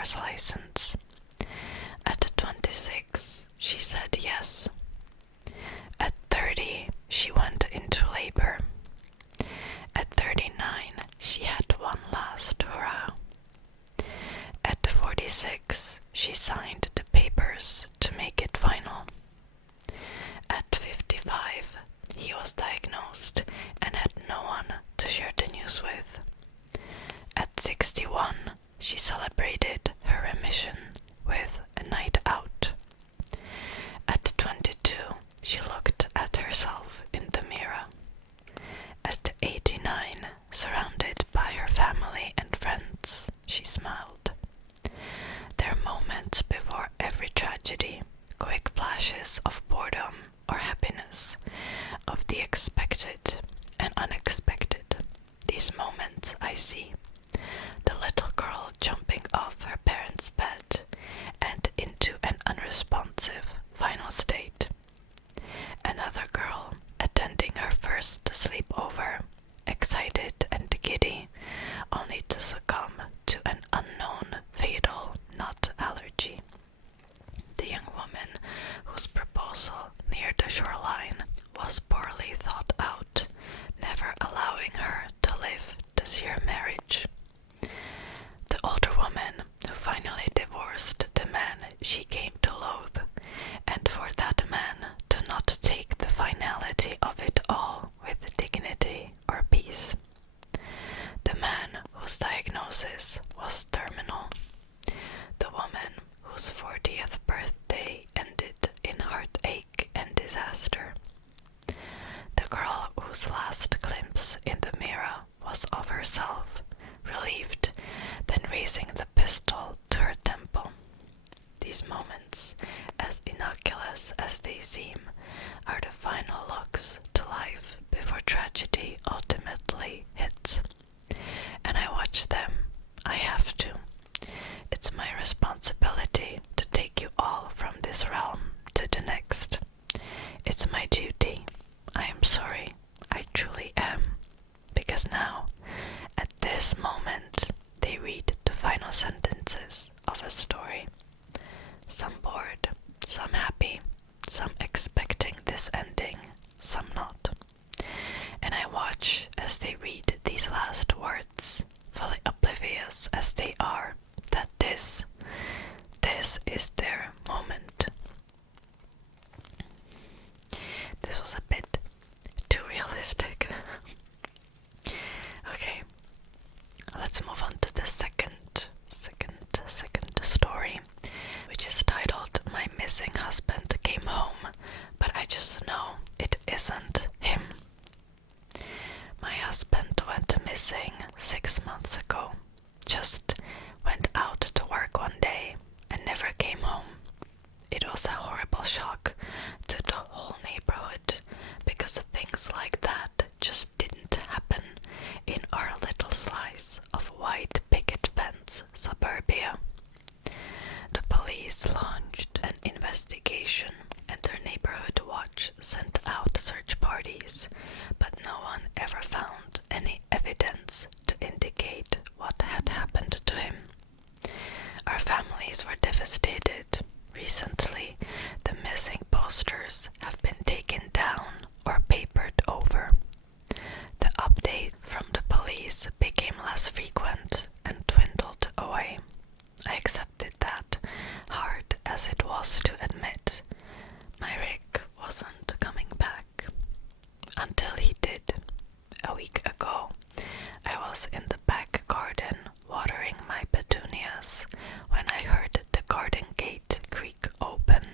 driver's license. At 26, she said yes. At 30, she went into labor. At 39, she had one last hurrah. At 46, she signed the papers to make it final. At 55, he was diagnosed and had no one to share the news with. At 61, she celebrated her remission with a night out. At 22, she looked at herself in the mirror. At 89, surrounded by her family and friends, she smiled. There are moments before every tragedy, quick flashes of boredom or happiness, of the expected and unexpected. These moments I see. The little girl jumping off her parents' bed and into an unresponsive final state. Another girl attending her first sleepover, excited and giddy, only to succumb to an unknown fatal nut allergy. The young woman whose proposal near the shoreline was poorly thought out, never allowing her to live this year marriage. The older woman who finally divorced the man she came to loathe, and for that man to not take the finality of it all with dignity or peace. The man whose diagnosis was terminal. The woman whose 40th birthday ended in heartache and disaster. The girl whose last glimpse in the mirror was of herself, relieved, then raising the pistol to her temple. These moments, as innocuous as they seem, are the final looks to life before tragedy ultimately hits. And I watch them. I have to. It's my responsibility to take you all from this realm to the next. It's my duty. I am sorry. I truly am. Because now, at this moment, they read the final sentences of a story. Some bored, some happy, some expecting this ending, some not. And I watch as they read these last words, fully oblivious as they are that this is their moment. This was a bit too realistic. Okay, let's move on to the second story, which is titled "My Missing Husband Came Home, but I Just Know It Isn't Him." My husband went missing 6 months ago. Just went out to work one day and never came home. It was a horrible shock to the whole neighborhood because things like that just didn't happen in our little slice of white picket fence suburbia. The police launched an investigation and their neighborhood watch sent out search parties, but no one ever found any evidence to indicate what had happened to him. Our families were devastated. Recently, the missing posters have been taken down or papered over. The update from the police became less frequent and dwindled away. I accepted that, hard as it was to admit. My Rick wasn't coming back. Until he did. A week ago, I was in the back garden watering my petunias when I heard the garden gate creak open.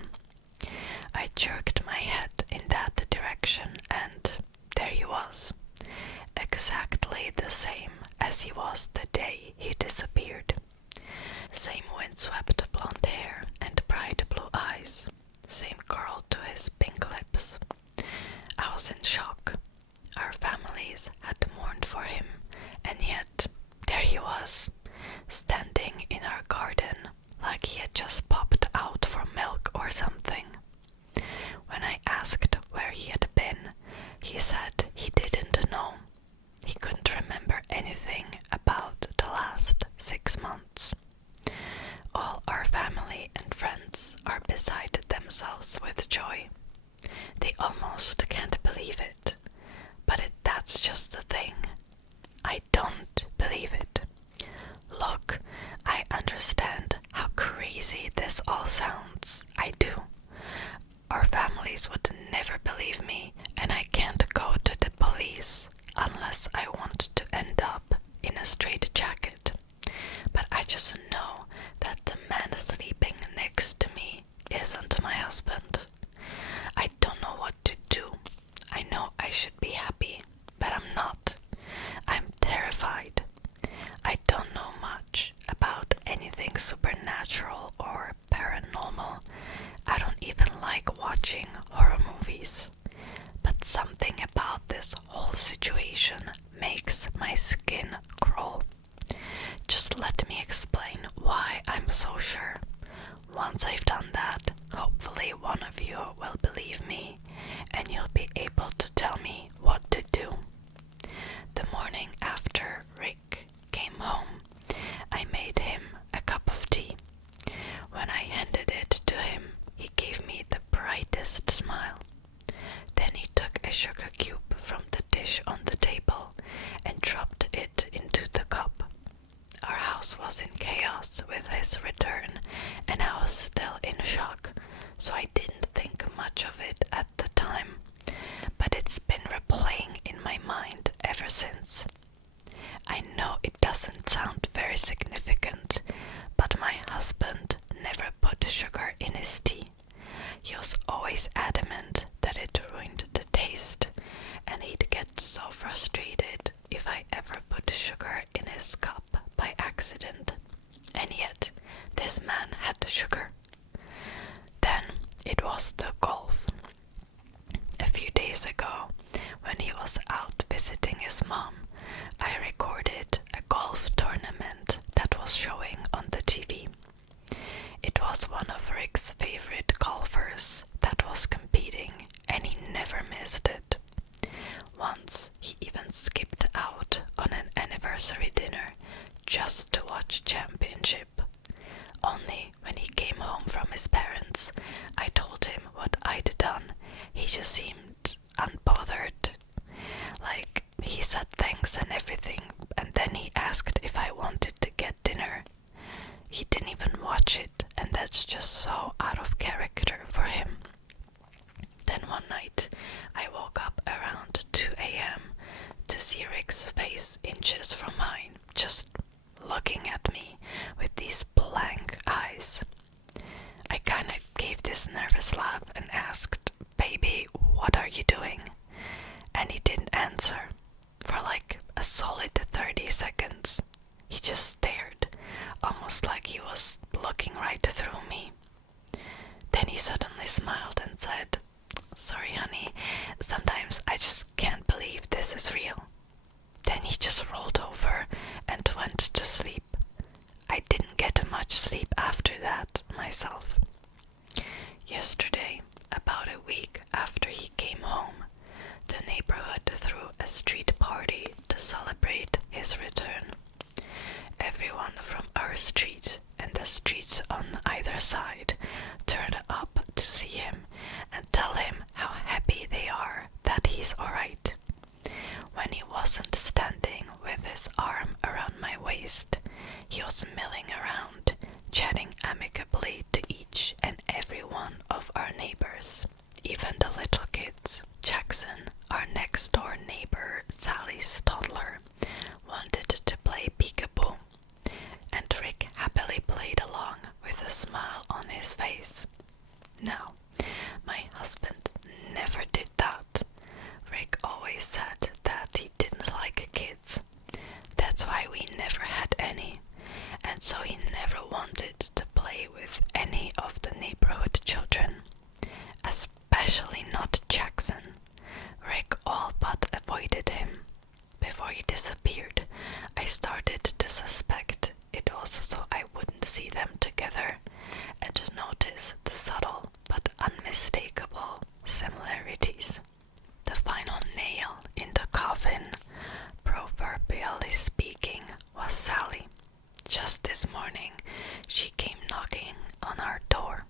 I jerked my head in that direction and there he was. Exactly the same as he was the day he disappeared. Same windswept blonde hair and bright blue eyes. Same curl to his pink lips. I was in shock. Our families had mourned for him, and yet there he was, standing in our garden like he had just popped out for milk or something. When I asked where he had been, he said he didn't know. He couldn't remember anything about the last 6 months. unnatural sounds. I do. Our families would never believe me, and I can't go to the police unless I want to end up in a straitjacket. But I just know that the man sleeping next to me isn't my husband. I don't know what to do. I know I should be happy, but I'm not. I'm terrified. I don't know much about anything supernatural or paranormal. I don't even like watching horror movies. But something about this whole situation makes my skin crawl. Just let me explain why I'm so sure. Once I've done that, hopefully one of you will believe me and you'll be able to tell me what to do. The morning after Rick came home, I made him a cup of tea. When I handed it to him, he gave me the brightest smile. Then he took a sugar cube from the dish on the table and dropped it into the cup. Our house was in chaos with his return, and I was still in shock, so I didn't think much of it at the time, but it's been replaying in my mind ever since. I know it doesn't sound very significant, but my husband never put sugar in his tea. He was always adamant that it ruined the taste, and he'd get so frustrated if I ever put sugar in his cup by accident. And yet, this man had the sugar. Then it was the golf. A few days ago, when he was out visiting his mom, I recorded a golf tournament that was showing on the TV. It was one of Rick's favorite golfers that was competing, and he never missed it. Once he even skipped out on an anniversary dinner just to watch championship. Only when he came home from his parents, I told him what I'd done. He just seemed unbothered. Like, he said thanks and everything, and then he asked if I wanted to get dinner. He didn't even watch it, and that's just so out of character for him. Then one night, I woke up around 2 a.m. to see Rick's face inches from mine, just looking at me with these blank eyes. I kinda gave this nervous laugh and asked, "Baby, what are you doing?" And he didn't answer. For like a solid 30 seconds, he just stared, almost like he was looking right through me. Then he suddenly smiled and said, "Sorry, honey, sometimes I just can't believe this is real." Then he just rolled over and went to sleep. I didn't get much sleep after that myself. Yesterday, about a week after he came home, the neighborhood threw a street party to celebrate his return. Everyone from our street and the streets on either side turned up to see him and tell him how happy they are that he's alright. When he wasn't standing with his arm around my waist, he was milling around, chatting amicably to each and every one of our neighbors, even the little kids. Jackson, our next door neighbor Sally's toddler, wanted to play peekaboo, and Rick happily played along with a smile on his face. Now, my husband never did that. Rick always said that he didn't like kids. That's why we never had any, and so he never wanted to play with any of the neighborhood children, especially not Jackson. Rick all but avoided him. Before he disappeared, I started to suspect it was so I wouldn't see them together and notice the subtle but unmistakable similarities. The final nail in the coffin, proverbially speaking, was Sally. Just this morning, she came knocking on our door.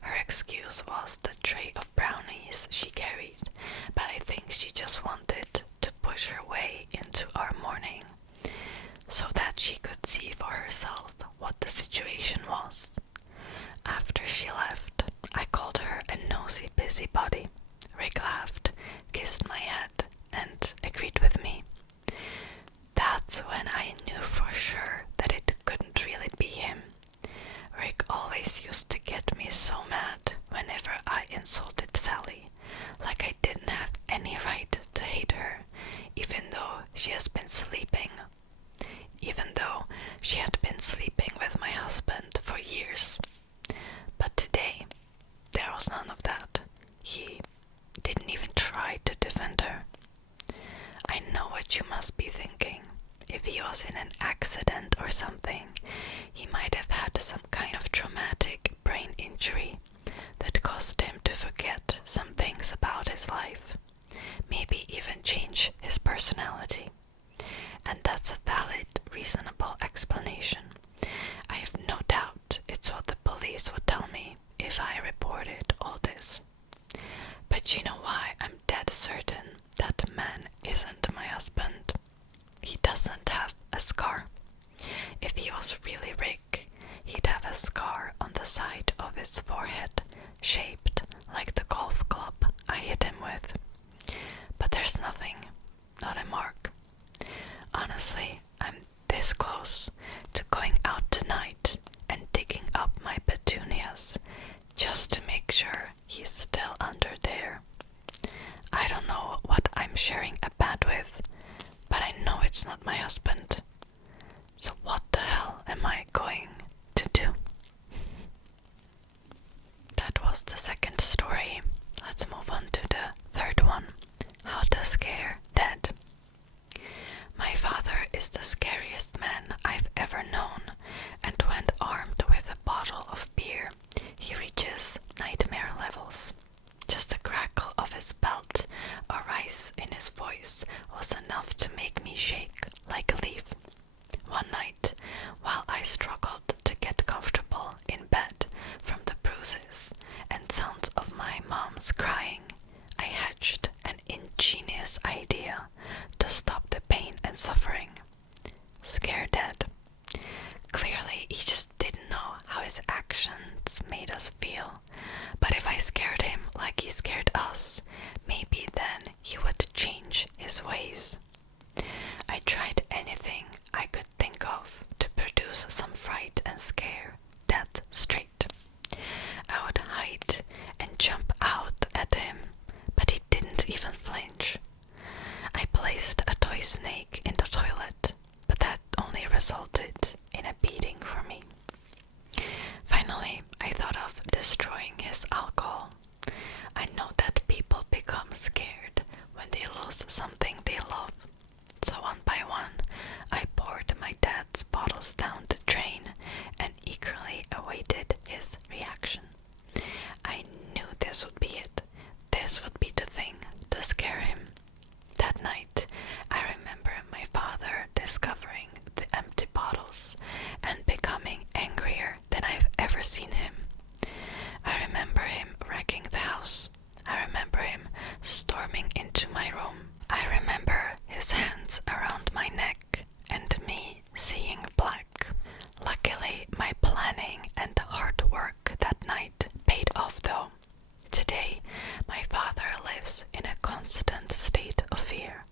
Her excuse was the tray of brownies she carried, but I think she just wanted to push her way into our morning so that she could see for herself what the situation was. After insulted Sally, like I didn't have any right to hate her, even though she had been sleeping with my husband for years. But today, there was none of that. He didn't even try to defend her. I know what you must be thinking. If he was in an accident or something, he might have had some kind of traumatic brain injury that caused him to forget some things about his life, maybe even change his personality. And that's a valid, reasonable explanation. I have no doubt it's what the police would tell me if I reported all this. But you know why I'm dead certain that the man isn't my husband? He doesn't have a scar. If he was really Rick, he'd have a scar on the side of his forehead, shaped like the golf club I hit him with. But there's nothing, not a mark. Honestly, I'm this close to going out tonight and digging up my petunias just to make sure he's still under there. I don't know what I'm sharing a bed with, but I know it's not my husband. So what the hell am I going to do? That was the second story. Let's move on to the third one. How to scare dead. My father is the scariest man I've ever known, and when armed with a bottle of beer, he reaches nightmare levels. Just the crackle of his belt or rise in his voice was enough to make me shake like a leaf. One night, while I struggled to get comfortable in bed from the bruises and sounds of my mom's crying, I hatched an ingenious idea to stop the pain and suffering. Scare dead. Clearly, he just didn't know how his actions made us feel, but if I scared him like he scared us, maybe then he would change his ways. I tried anything I could think of to produce some fright and scare dead straight. I would hide and jump out at him, but he didn't even flinch. I placed a toy snake in the toilet, but that only resulted in a beating for me. Finally, I thought of destroying his alcohol. I know that people become scared when they lose something they love. So one by one, I poured my dad's bottles down the drain and eagerly awaited his reaction. I knew this would be it. This would be the thing to scare him. That night, I remember my father discovering the empty bottles and becoming angrier than I've ever seen him. I remember him wrecking the house. I remember him storming into my room. I remember his hands around my neck and me seeing black. Luckily, my planning and hard work that night paid off though. Today, my father lives in a constant state of fear.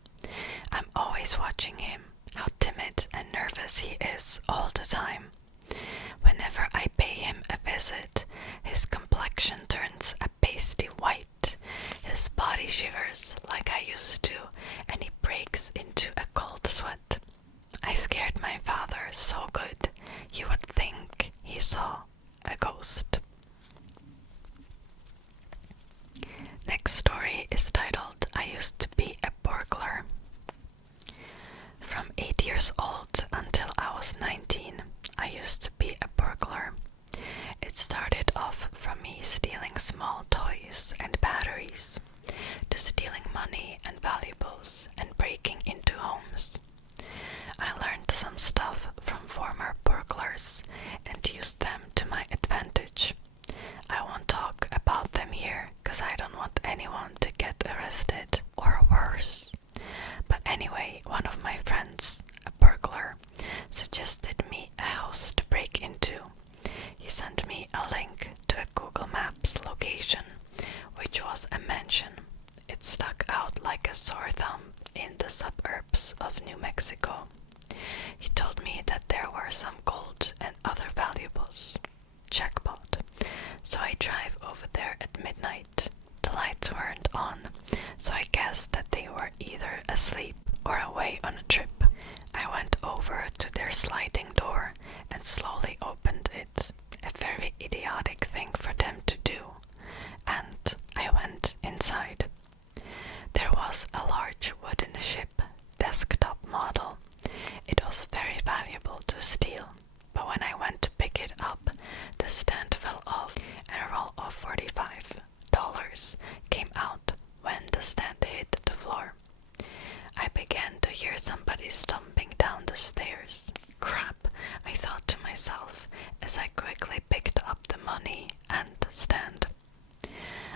I'm always watching him, how timid and nervous he is all the time. Whenever I pay him a visit, his complexion turns a pasty white, his body shivers like I used to, and he breaks into a cold sweat. I scared my father so good, you would think he saw a ghost. Next story is titled, I Used to Be a Burglar. From 8 years old until I was 19, I used to be a burglar. It started off from me stealing small toys and batteries, to stealing money and valuables and breaking into homes. I learned some stuff from former burglars and used them to my advantage. I won't talk about them here because I don't want anyone to get arrested or worse. But anyway, one of my friends, a burglar, suggested me a house to break into. He sent me a link to a Google Maps location, which was a mansion. It stuck out like a sore thumb in the suburbs of New Mexico. He told me that there were some gold and other valuables. Jackpot. So I drive over there at midnight so I guessed that they were either asleep or away on a trip. I went over to their sliding door and slowly opened it, a very idiotic thing for them to do, and I went inside. There was a large wooden ship, desktop model. It was very valuable to steal, but when I went to pick it up, the stand fell off and a roll of $45 came out when the stand hit the floor. I began to hear somebody stomping down the stairs. Crap, I thought to myself as I quickly picked up the money and stand.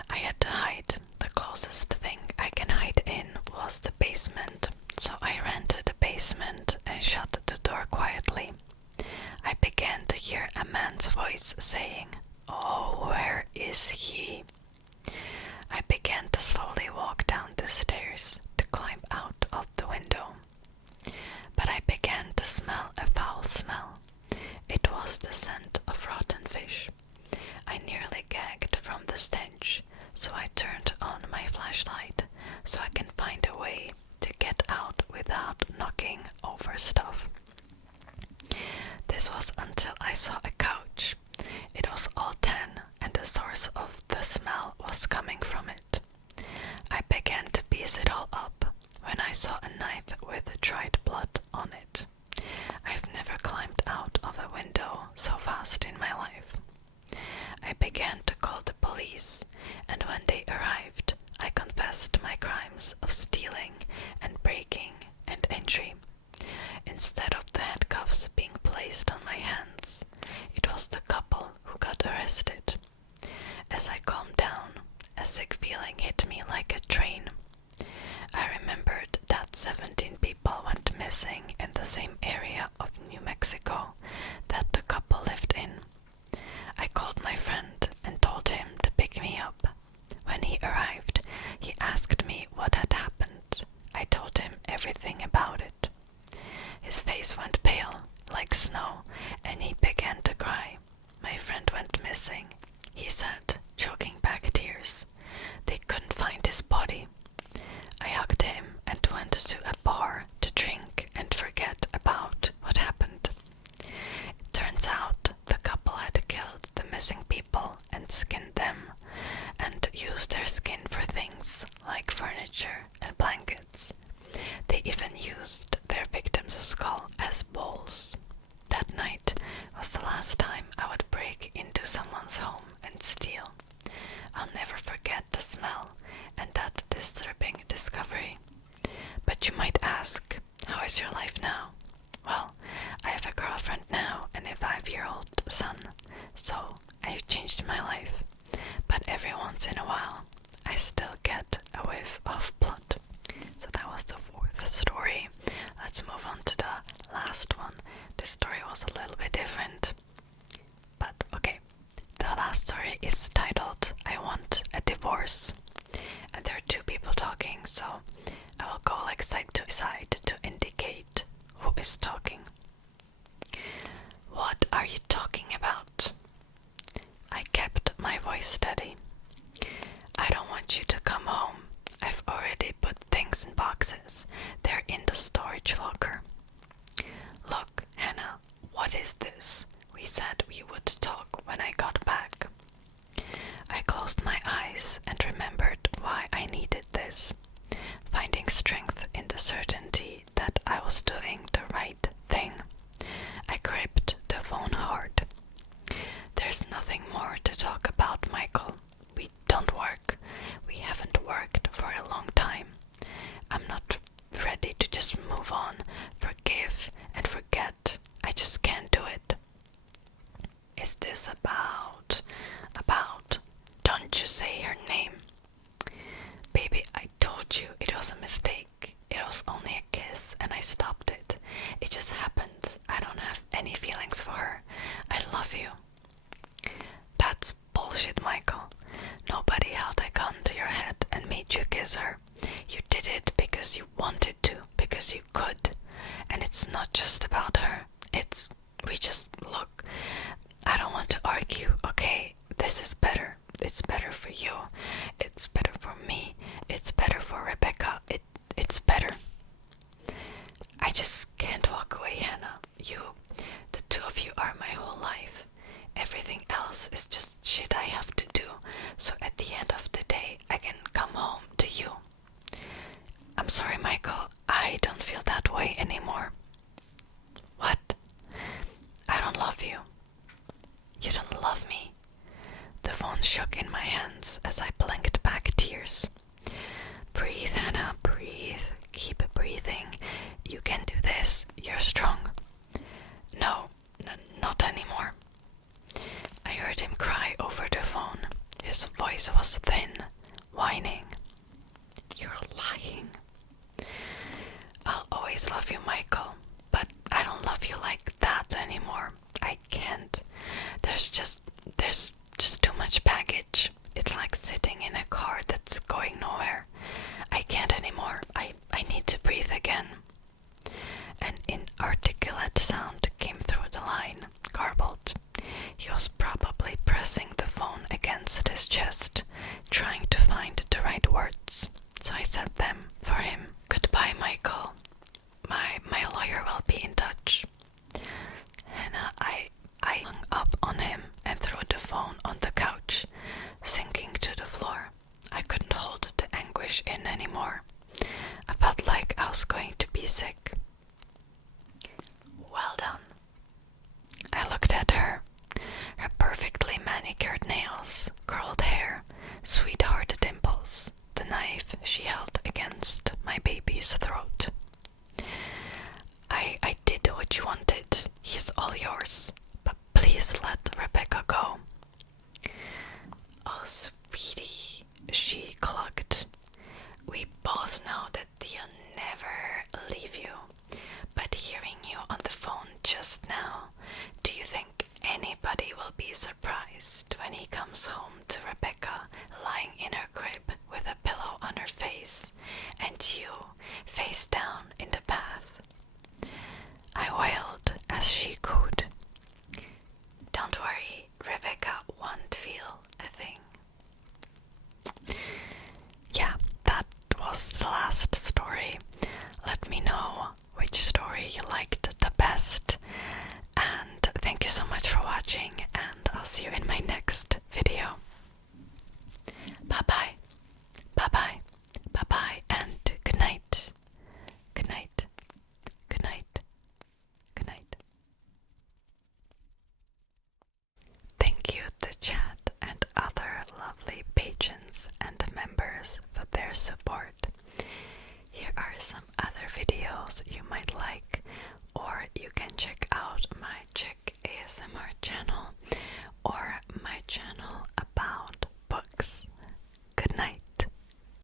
I had to hide. The closest thing I can hide in was the basement, so I ran to the basement and shut the door quietly. I began to hear a man's voice saying, "Oh, where is he?" I began to slowly walk down the stairs to climb out of the window. But I began to smell a foul smell. It was the scent of rotten fish. I nearly gagged from the stench, so I turned on my flashlight so I can find a way to get out without knocking over stuff. This was until I saw a couch. It was all tan, and the source of the smell was coming from it. I began to piece it all up when I saw a knife with dried blood on it. I've never climbed out of a window so fast in my life. I began to call the police, and when they arrived, I confessed my crimes of stealing and breaking and injury. Instead of the handcuffs being placed on my hands, it was the couple who got arrested. As I calmed down, a sick feeling hit me like a train. I remembered that 17 people went missing in the same area of New Mexico that the couple lived in. I called my friend and told him to pick me up. When he arrived, he asked me what had happened. I told him everything about it. His face went pale, like snow, and he began to cry. My friend went missing, he said, choking back tears. They couldn't find his body. I hugged him and went to a bar to drink and forget about what happened. It turns out the couple had killed the missing people and skinned them, and used their skin for things like furniture and blankets. They even used their victim's skull as bowls. That night was the last time I would break into someone's home and steal. I'll never forget the smell and that disturbing discovery. But you might ask, how is your life now? Well, I have a girlfriend now and a 5-year-old son, so I've changed my life. But every once in a while, I still get a whiff of blood. So that was the 4th story. Let's move on to the last one. This story was a little bit different, but okay. The last story is titled, "I Want a Divorce." And there are 2 people talking, so I will go like side to side to indicate who is talking. "What are you talking about?" I kept my voice steady. "I don't want you to come home. I've already put things in boxes. They're in the storage locker." "Look, Hannah, what is this? We said we would talk when I got back." I closed my eyes and remembered why I needed this, finding strength in the certainty that I was doing the right thing. I gripped the phone hard. "There's nothing more to talk about, Michael. We don't work. We haven't worked for a long time. I'm not ready to just move on, forgive and forget. I just can't do it." "Is this about, don't you say her name." "Baby, I told you it was a mistake. It was only a kiss and I stopped it. It just happened. I don't have any feelings for her. I love you." "That's bullshit, Michael. Nobody held a gun to your head and made you kiss her. You did it because you wanted to, because you could. And it's not just about her. Look, I don't want to argue, okay? This is better. It's better for you. It's better for me. It's better for love me?" The phone shook in my hands as I blinked back tears. "Breathe, Hannah, breathe. Keep breathing. You can do this. You're strong." "No, not anymore." I heard him cry over the phone. His voice was thin, whining. "You're lying." "I'll always love you, Michael, but I don't love you like that anymore. I can't. There's just too much baggage. It's like sitting in a car that's going nowhere. I can't anymore. I need to breathe again." An inarticulate sound came through the line, garbled. He was probably pressing the phone against his chest, trying to find the right words. So I said them for him. "Goodbye, Michael. My lawyer will be in touch." Hannah, I hung up on him and threw the phone on the couch, sinking to the floor. I couldn't hold the anguish in anymore. I felt like I was going to be sick. "Well done." I looked at her. Her perfectly manicured nails, curled hair, sweetheart dimples, the knife she held against my baby's throat. I did what you wanted. He's all yours. But please let Rebecca go." "Oh, sweetie," she clucked. "We both know that he'll never leave you. But hearing you on the phone just now, do you think anybody will be surprised when he comes home to Rebecca lying in her crib